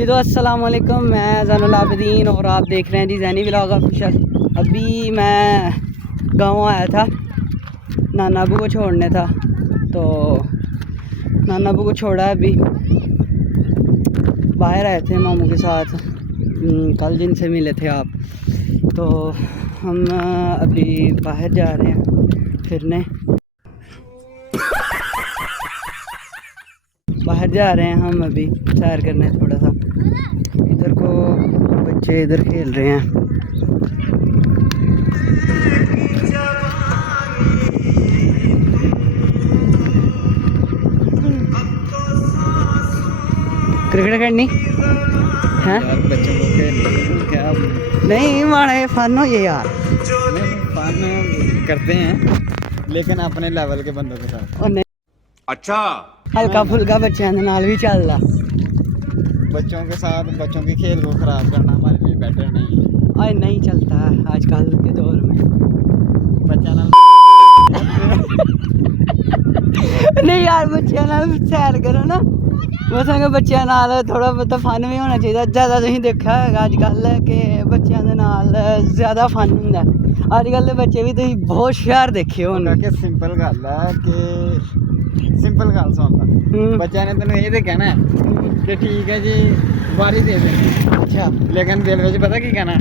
जी तो अस्सलाम वालेकुम, मैं ज़ैनुल आबिदीन और आप देख रहे हैं जी ज़ैनी व्लॉग ऑफिशियल। अभी मैं गांव आया था, नाना अबू को छोड़ने था, तो नाना अबू को छोड़ा है। अभी बाहर आए थे मामू के साथ, कल जिनसे मिले थे आप, तो हम अभी बाहर जा रहे हैं फिरने। बाहर जा रहे हैं हम अभी सैर करने थोड़ा सा। इधर को बच्चे इधर खेल रहे हैं। क्रिकेट खेलनी है बच्चों को खेलने क्या नहीं, माड़े फन हो ये यार। फन करते हैं लेकिन अपने लेवल के बंदों के साथ। और नहीं अच्छा हल्का फुल्का बच्चों के नाल भी चलदा। बच्चों के साथ बच्चों की खेल को खराब करना हमारे लिए बेटर नहीं है। आज नहीं चलता है आजकल के दौर में। बच्चा ना नहीं यार, बच्चों नाल सैर करो ना, बस बच्चों नाल थोड़ा बहुत फन भी होना चाहिए। ज़्यादा तुसीं देखा है अजकल कि बच्चों के नाल ज़्यादा फन हुंदा। अजकल के बच्चे भी तुसीं बहुत शहर देखे होने। कि सिंपल गल है कि सिंपल गल सुन ला, बच्चा ने तेन ये कहना है कि ठीक है जी बारी दे देनी। अच्छा, लेकिन दिल में पता की कहना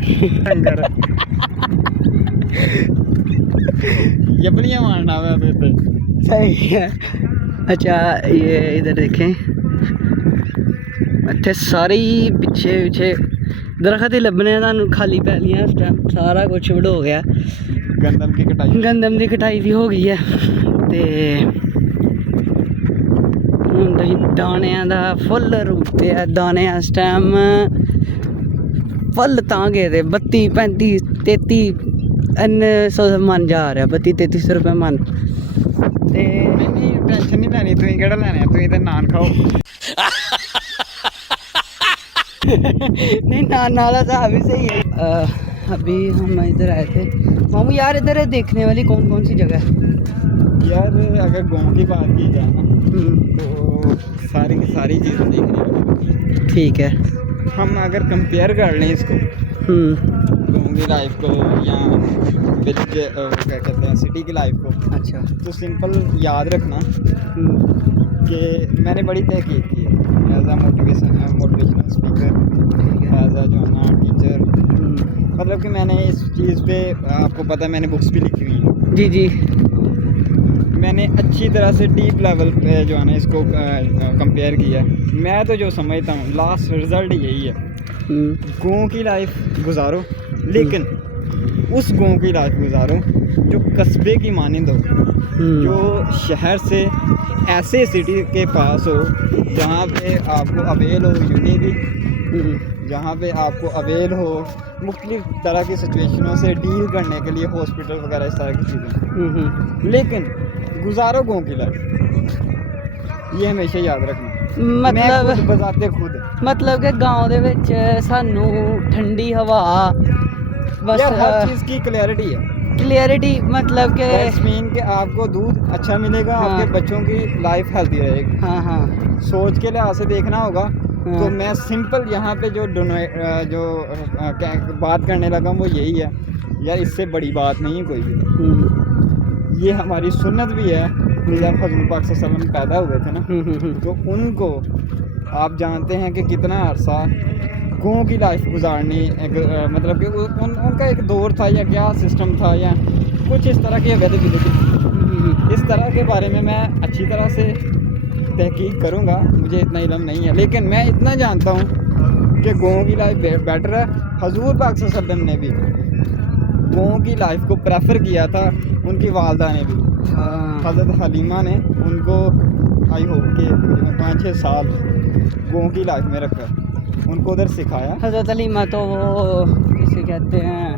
डंगर यबड़ियां मारना है पे। सही है। अच्छा ये इधर देखें, इतने सारे ही पिछे पिछे दरख्त ही लभने, खाली पैलियां इस टाइम सारा कुछ वड़ हो गया। गंदम की कटाई भी हो गई है। तो ਹੁਣ ਤੁਸੀਂ ਦਾਣਿਆਂ ਦਾ ਫੁੱਲ ਰੂਟ ਤੇ ਆ। ਦਾਣੇ ਇਸ ਟਾਈਮ ਫੁੱਲ ਤਾਂ ਗਏ ਤੇ 32 35 33 100 ਮਨ ਜਾ ਰਿਹਾ, 32 33 रुपए मन। ਤੇ नहीं टेंशन नहीं लेनी, तुम केड़ा लेने तुम तो नान खाओ। नहीं नाना वाला साहब भी सही है। अभी हम इधर आए थे मामू यार। इधर देखने वाली कौन कौन सी जगह है यार? अगर गाँव की बात की जाए ना तो सारी की सारी चीज़ें देखने वाली। ठीक है, हम अगर कंपेयर कर लें इसको गाँव की लाइफ को या विलेज क्या कहते हैं सिटी की लाइफ को, अच्छा तो सिंपल याद रखना कि मैंने बड़ी तहकीक की है एज आ मोटिवेशनल स्पीकर, एज आ जो है ना टीचर। मतलब कि मैंने इस चीज़ पे आपको पता है मैंने बुक्स भी लिखी हुई हैं। जी जी, मैंने अच्छी तरह से डीप लेवल पे जो है ना इसको कंपेयर किया है। मैं तो जो समझता हूँ लास्ट रिज़ल्ट यही है, गाँव की लाइफ गुजारो, लेकिन उस गाँव की लाइफ गुजारो जो कस्बे की मानंद हो, जो शहर से ऐसे सिटी के पास हो जहाँ पे आपको अवेल हो यूनी भी, जहाँ पे आपको अवेल हो मुख्तलिफ तरह की सिचुएशनों से डील करने के लिए हॉस्पिटल वगैरह इस तरह की चीज़ें। लेकिन गुजारो गाँव की लाइफ, ये हमेशा याद रखना। मतलब बजाते खुद मतलब कि गाँव दे विच सानू ठंडी हवा, बस यार हर चीज़ की क्लैरिटी है। क्लियरिटी, मतलब कि मीन के आपको दूध अच्छा मिलेगा, हाँ। आपके बच्चों की लाइफ हेल्दी रहेगी। हाँ हाँ सोच के लिहाज से देखना होगा। हाँ। तो मैं सिंपल यहाँ पे जो बात करने लगा वो यही है यार, इससे बड़ी बात नहीं है कोई भी। ये हमारी सुन्नत भी है। जब हज़रत पाक सल्लल्लाहु अलैहि वसल्लम पैदा हुए थे ना, तो उनको आप जानते हैं कि कितना अरसा गाँव की लाइफ गुजारनी मतलब कि उनका एक दौर था या क्या सिस्टम था या कुछ इस तरह की अवेलेबिलिटी। इस तरह के बारे में मैं अच्छी तरह से तहकीक करूँगा, मुझे इतना इल्म नहीं है, लेकिन मैं इतना जानता हूँ कि गाँव की लाइफ बेटर है। हजूर पाक सल्लल्लाहु अलैहि वसल्लम ने भी गाँव की लाइफ को प्रेफर किया था, उनकी वालदा ने भी। हज़रत हलीमा ने उनको आई होप के 5-6 साल गाँव की लाइफ में रखा, उनको उधर सिखाया। हज़रत हलीमा तो वो किसे कहते हैं,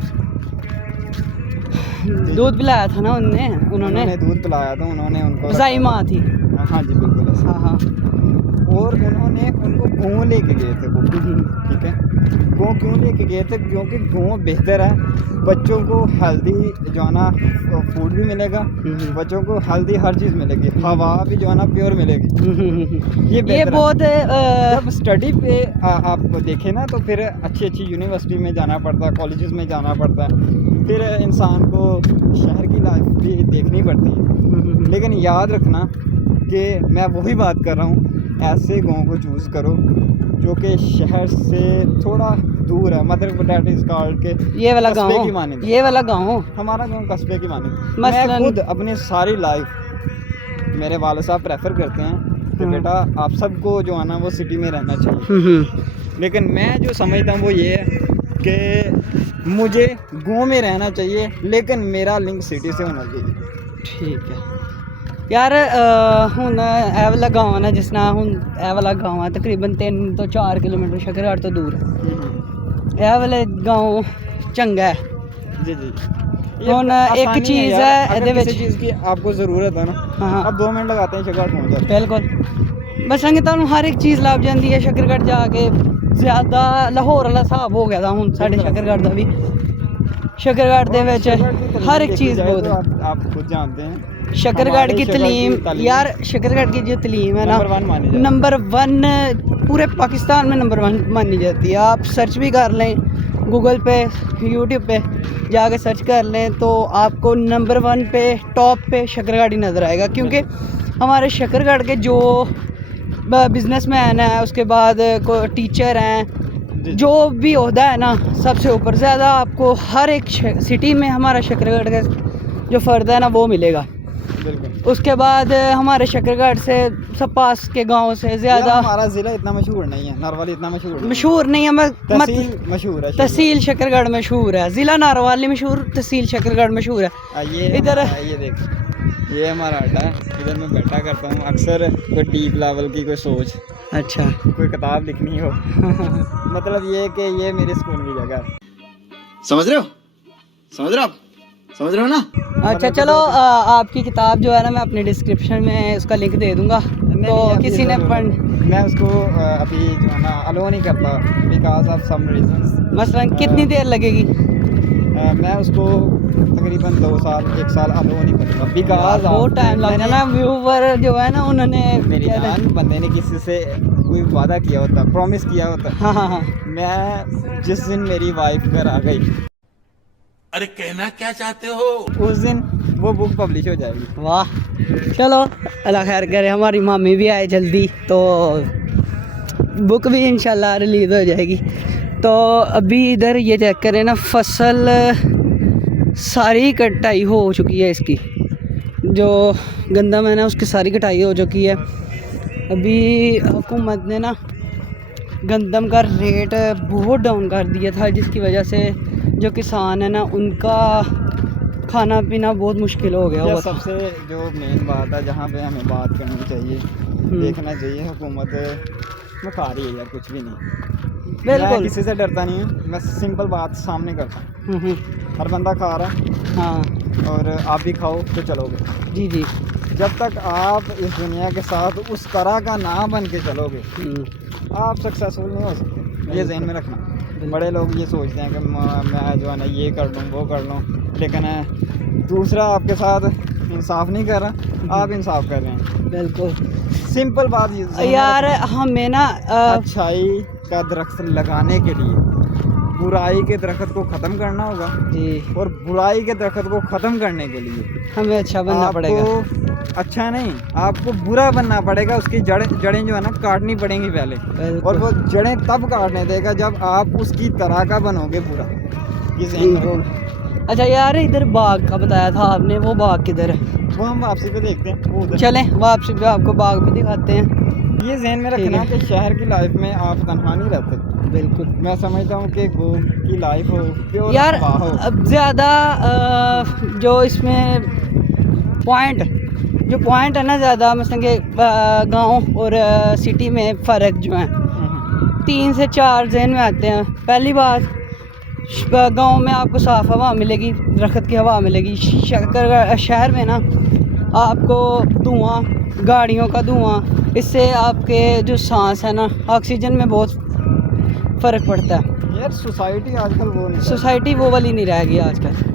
दूध पिलाया था ना उन्होंने दूध पिलाया था, उन्होंने उनको ज़ाई माँ थी। हाँ जी बिल्कुल। हाँ हाँ, और उन्होंने उनको गाँव लेके गए थे वो, ठीक है। गाँव क्यों लेके गए थे? क्योंकि गाँव बेहतर है, बच्चों को हेल्दी जो है ना फूड भी मिलेगा, बच्चों को हेल्दी हर चीज़ मिलेगी, हवा भी जो है ना प्योर मिलेगी। ये बहुत जब स्टडी पे आप देखें ना तो फिर अच्छी अच्छी यूनिवर्सिटी में जाना पड़ता है, कॉलेजेस में जाना पड़ता है, फिर इंसान को शहर की लाइफ भी देखनी पड़ती है। लेकिन याद रखना कि मैं वही बात कर रहा हूँ, ऐसे गाँव को चूज़ करो जो कि शहर से थोड़ा दूर है, मतलब डैट इज कॉल्ड के ये वाला कस्बे की गाँव, मानिंद। ये वाला गाँव हमारा गाँव कस्बे की मानिंद। मैं मसलन खुद अपनी सारी लाइफ, मेरे वाले साहब प्रेफर करते हैं कि बेटा आप सबको जो है ना वो सिटी में रहना चाहिए, लेकिन मैं जो समझता हूँ वो ये है कि मुझे गाँव में रहना चाहिए, लेकिन मेरा लिंक सिटी से होना चाहिए। ठीक है यार, ਹੁਣ ਇਹ ਵਾਲਾ गाँव है ना, जिस ना ਹੁਣ ਇਹ वाला गाँव है तकरीबन 3 ਤੋਂ 4 किलोमीटर शकरगढ़ ਤੋਂ दूर है। ਇਹ वाले गाँव चंगा है। जी जी। ਹੁਣ एक चीज़ है ਇਹਦੇ ਵਿੱਚ, चीज़ की आपको ज़रूरत है ना, हाँ अब 2 मिनट लगाते हैं शकरगढ़ पहुँच जाते बिल्कुल। बस संगे ਤੁਹਾਨੂੰ हर एक चीज़ ਲੱਭ ਜਾਂਦੀ ਹੈ शकरगढ़ ਜਾ ਕੇ। ज़्यादा लाहौर वाला ਹਿਸਾਬ ਹੋ ਗਿਆ ਦਾ ਹੁਣ ਸਾਡੇ शकरगढ़ ਦਾ भी। शकरगढ़ ਦੇ ਵਿੱਚ हर एक चीज़ बहुत है। आप खुद जानते हैं शकरगढ़ की तलीम यार, शकरगढ़ की जो तलीम है ना नंबर 1 मानी जाती है। नंबर 1 पूरे पाकिस्तान में नंबर 1 मानी जाती है। आप सर्च भी कर लें गूगल पे, यूट्यूब पे जाके सर्च कर लें तो आपको नंबर 1 पे टॉप पे शकरगढ़ ही नज़र आएगा। क्योंकि हमारे शकरगढ़ के जो बिजनेसमैन हैं, उसके बाद को टीचर हैं, जो भी ओहदा है ना सबसे ऊपर, ज़्यादा आपको हर एक सिटी में हमारा शकरगढ़ का जो फ़र्द है ना वो मिलेगा। बिल्कुल। उसके बाद हमारे शकरगढ़ से सब पास के गांव से ज़्यादा हमारा ज़िला इतना मशहूर नहीं है, नारवाली इतना मशहूर नहीं है, तहसील मशहूर है, तहसील शकरगढ़ मशहूर है, ज़िला नारवाली मशहूर, तहसील शकरगढ़ मशहूर है। ये इधर ये देख, ये हमारा अड्डा है, इधर मैं बैठा करता हूँ अक्सर। कोई डीप लेवल की कोई सोच, अच्छा कोई किताब लिखनी हो मतलब ये कि ये मेरे स्कूल की जगह है। समझ रहे हो? समझ रहे हो आप? समझ रहे हो ना? अच्छा चलो, आपकी किताब जो है ना मैं अपने डिस्क्रिप्शन में उसका लिंक दे दूंगा, तो किसी ने पढ़, मैं उसको अभी जो है ना अलो नहीं करता बिकॉज ऑफ सम रीजंस। मसलन कितनी देर लगेगी? मैं उसको तकरीबन 2 साल 1 साल अलो नहीं करूँगा बिकॉज बहुत टाइम लगेगा ना। व्यूवर जो है ना उन्होंने मेरी जान बंदे ने किसी से कोई वादा किया होता, प्रॉमिस किया होता। हाँ हाँ हाँ, मैं जिस दिन मेरी वाइफ घर आ गई, अरे कहना क्या चाहते हो? उस दिन वो बुक पब्लिश हो जाएगी। वाह, चलो अल्लाह खैर करे, हमारी मामी भी आए जल्दी तो बुक भी इंशाल्लाह रिलीज़ हो जाएगी। तो अभी इधर ये चेक करें ना, फसल सारी कटाई हो चुकी है इसकी, जो गंदम है ना उसकी सारी कटाई हो चुकी है। अभी हुकूमत ने ना गंदम का रेट बहुत डाउन कर दिया था, जिसकी वजह से जो किसान है ना उनका खाना पीना बहुत मुश्किल हो गया। ये हुआ सबसे जो मेन बात है जहाँ पे हमें बात करनी चाहिए, देखना चाहिए, हुकूमत में खा रही है यार कुछ भी नहीं। मैं बिल्कुल, किसी से डरता नहीं हूँ, मैं सिंपल बात सामने करता हूँ। हर बंदा खा रहा है, हाँ और आप भी खाओ तो चलोगे। जी जी। जब तक आप इस दुनिया के साथ उस तरह का ना बन के चलोगे, आप सक्सेसफुल नहीं हो सकते। ये जहन में रखना। बड़े लोग ये सोचते हैं कि मैं जो है ना ये कर लूँ वो कर लूँ, लेकिन दूसरा आपके साथ इंसाफ नहीं कर रहा, आप इंसाफ कर रहे हैं। बिल्कुल सिंपल बात ये यार, हमें ना अच्छाई का दरख्त लगाने के लिए बुराई के दरख्त को ख़त्म करना होगा जी, और बुराई के दरख्त को ख़त्म करने के लिए हमें अच्छा बनना पड़ेगा। अच्छा नहीं, आपको बुरा बनना पड़ेगा। उसकी जड़ें जो है ना काटनी पड़ेंगी पहले, और वो जड़ें तब काटने देगा जब आप उसकी तरह का बनोगे बुरा। अच्छा यार, इधर बाग का बताया था आपने, वो बाग किधर है? वो हम वापसी पे देखते हैं, वो उधर। चलें वापसी पे आपको बाग भी दिखाते हैं। ये जहन में रखना कि शहर की लाइफ में आप तन्हा नहीं रहते। बिल्कुल, मैं समझता हूँ कि गाँव की लाइफ हो, प्योर यार हवा हो। अब ज़्यादा जो इसमें पॉइंट है ना, ज़्यादा मतलब कि गांव और सिटी में फ़र्क जो है 3 से 4 जहन में आते हैं। पहली बात, गांव में आपको साफ़ हवा मिलेगी, दरख्त की हवा मिलेगी। शहर में ना आपको धुआं, गाड़ियों का धुआं, इससे आपके जो सांस है ना, ऑक्सीजन में बहुत फ़र्क पड़ता है। यार सोसाइटी आजकल वो नहीं सोसाइटी वो वाली नहीं रह गई आजकल।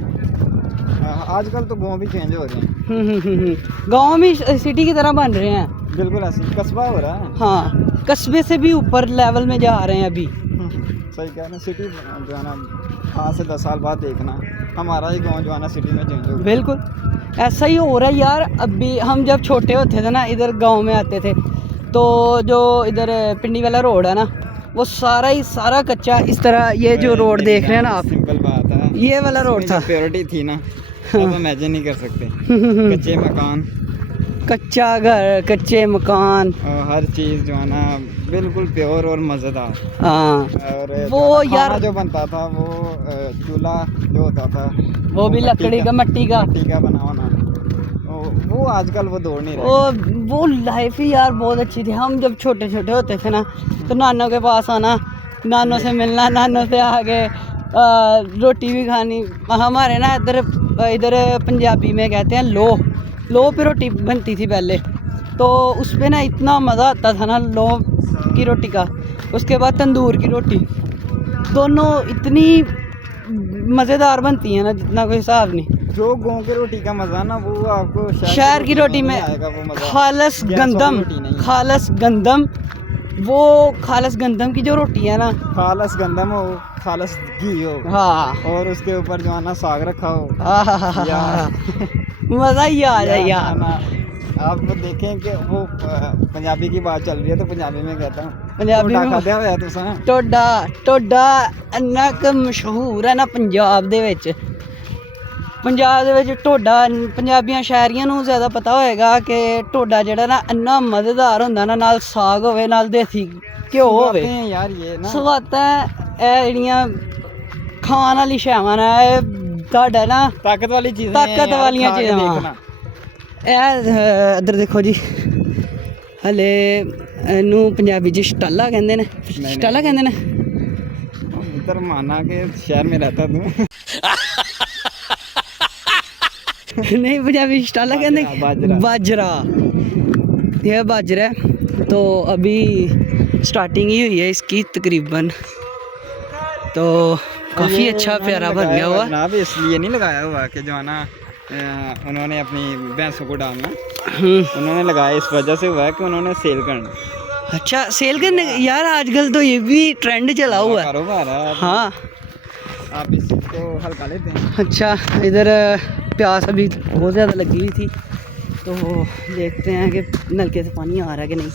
आजकल तो गाँव भी चेंज हो रहे हैं, गांव भी सिटी की तरह बन रहे हैं। बिल्कुल ऐसे ही कस्बा हो रहा है। हाँ, कस्बे से भी ऊपर लेवल में जा रहे हैं अभी। सही कह रहे हैं। सिटी जो है ना, आज से 10 साल बाद देखना हमारा ही गांव जो है ना सिटी में चेंज हो गया। बिल्कुल ऐसा ही हो रहा है यार। अभी हम जब छोटे होते थे ना, इधर गांव में आते थे, तो जो इधर पिंडी वाला रोड है ना, वो सारा ही सारा कच्चा। इस तरह ये जो रोड देख रहे हैं ना आप, सिंपल बात है, ये वाला रोड था। प्योरिटी थी ना, अब इमेजिन नहीं कर सकते। कच्चे मकान, कच्चा घर, कच्चे मकान, और हर चीज़ जो है ना बिल्कुल प्योर और मज़ेदार। हाँ और वो खाना यार जो बनता था वो चूल्हा जो होता था वो भी लकड़ी का, मिट्टी का बना होना, वो आजकल वो दौड़ नहीं रहा। वो लाइफ ही यार बहुत अच्छी थी। हम जब छोटे छोटे होते थे ना, तो नानों के पास आना, नानों से मिलना, नानों से आगे रोटी भी खानी। हमारे ना इधर पंजाबी में कहते हैं लो पे रोटी बनती थी पहले, तो उस पर ना इतना मज़ा आता था ना लो की रोटी का। उसके बाद तंदूर की रोटी, दोनों इतनी मज़ेदार बनती हैं ना जितना कोई हिसाब नहीं। जो गाँव की रोटी का मज़ा ना वो आपको शहर की रोटी में आएगा वो मज़ा। खालस गंदम, वो खालस गंदम की जो रोटी है ना, खालस गंदम हो, खालस घी हो, हाँ, और उसके ऊपर जो है ना साग रखा हो, मज़ा ही आ जाए यार। आप वो देखें कि वो पंजाबी की बात चल रही है तो पंजाबी में कहता हूँ, पंजाबी में खाद्या होया तुसां? टोडा इन्ना क मशहूर है ना पंजाब दे विच। पंजाब दे विच टोडा पंजाबियां शहरियां नूं ज़्यादा पता होएगा कि टोडा जेह्ड़ा ना इन्ना मज़ेदार होंदा ना, नाल साग होवे, नाल देसी घ्यो होवे। यार ये ना सवातां एह् जेह्ड़ियां खान आह्ली शैवां न, एह् तुहाडा ना ताकत वाली चीज़ें, ताकत वालियां चीज़ां। इधर देखो जी, हले नू पंजाबी च शटाला कहंदे ने, शटाला कहंदे ने। इधर माना के शहर में रहता तू। नहीं, पंजाबी शटाला कहंदे, बाजरा। यह बाजरा है। तो अभी स्टार्टिंग ही हुई है इसकी तकरीबन, तो काफ़ी अच्छा प्यारा बन गया हुआ। जनाब इसलिए नहीं लगाया हुआ कि जो है ना उन्होंने अपनी भैंसों को डालना, उन्होंने लगाया इस वजह से हुआ है कि उन्होंने सेल करना। अच्छा, सेल करने यार आजकल तो ये भी ट्रेंड चला हुआ है, कारोबार है। हाँ, आप इस चीज़ को हल्का लेते हैं। अच्छा, इधर प्यास अभी बहुत ज़्यादा लगी हुई थी, तो देखते हैं कि नलके से पानी आ रहा है कि नहीं।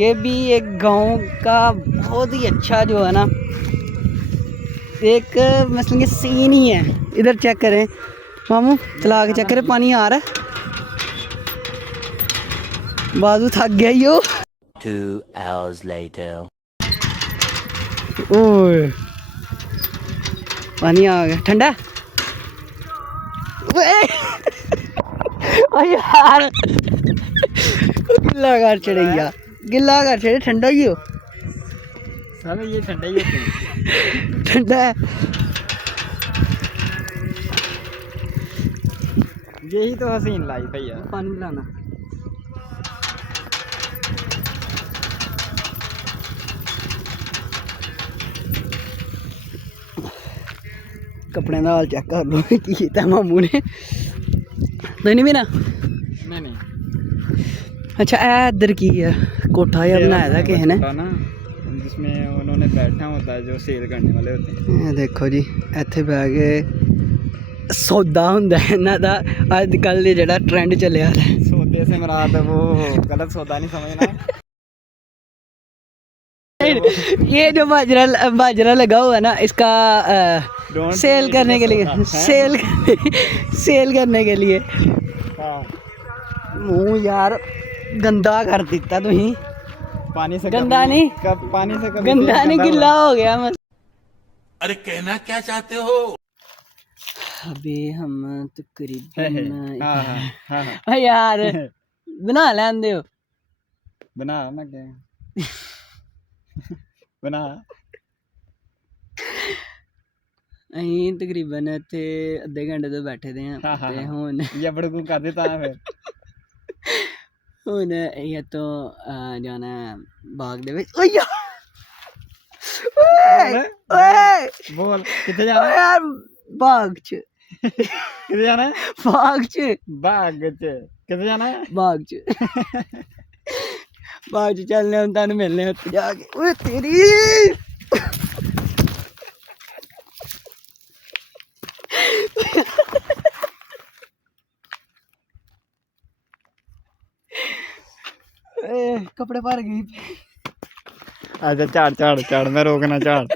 ये भी एक गांव का बहुत ही अच्छा जो है ना एक मसलन के सीन ही है। इधर चेक करें मामू, चला के चेक करें, पानी आ रहा है। बाजू थक गया यो। 2 hours later. ओए पानी आ गया, ठंडा। ओ यार गिल्ला कर चढ़ैया, गिल्ला कर चढ़े, ठंडा ही हो। सारे ये ठंडा ही होते हैं। ठंडा है। यही तो हसीन लाइफ है यार। पानी पिलाना। कपड़े का हाल चेक कर लो की कीता मामू ने। तो नहीं पीना? नहीं। अच्छा, ए इधर की है कोठा या बनाया था किसी ने ना, जिसमें उन्होंने बैठा होता है जो सेल करने वाले होते हैं। ये देखो जी, ਇੱਥੇ ਬਹਿ ਕੇ सौदा ਹੁੰਦਾ है इन्हां दा। अजकल दे जेह्ड़ा ट्रेंड चलिया है, सौदे से मुराद वो गलत सौदा नहीं समझना। ये जो बाजरा लगा हुआ है ना, इसका सेल करने के लिए, सेल करने के लिए। मुँह यार गंदा कर दिता तुही। पानी से गंदा नहीं, पानी से कभी गंदा नहीं, गिल्ला हो गया। अरे कहना क्या चाहते हो? अभी हम तकरीबन हाँ। यार बना लेंदे हो, बना मैं क्या बना। ਅਸੀਂ ਤਕਰੀਬਨ ਇੱਥੇ ਅੱਧੇ ਘੰਟੇ ਤੋਂ ਬੈਠੇ ਦੇ ਹਾਂ ਤੇ ਹੁਣ ये बड़कू कर देता है फिर। ਹੁਣ ਇਹ ਤੋਂ ਜਾਣਾ ਬਾਗ ਦੇ ਵਿੱਚ ਓਏ ਯਾਰ ਓਏ ਓਏ बोल कितने ਓਏ जाना है ਯਾਰ ਬਾਗ ਚ कितने जाना है ਬਾਗ ਚ बाग च कितने जाना है ਬਾਗ ਚ ਬਾਗ ਚ ਚੱਲਨੇ ਹੁਣ ਤੁਹਾਨੂੰ ਮਿਲਨੇ ਉੱਥੇ ਜਾ ਕੇ ਓਏ ਤੇਰੀ कपड़े भर गए अच्छा झाड़ झाड़ झाड़ मैं रोकना झाड़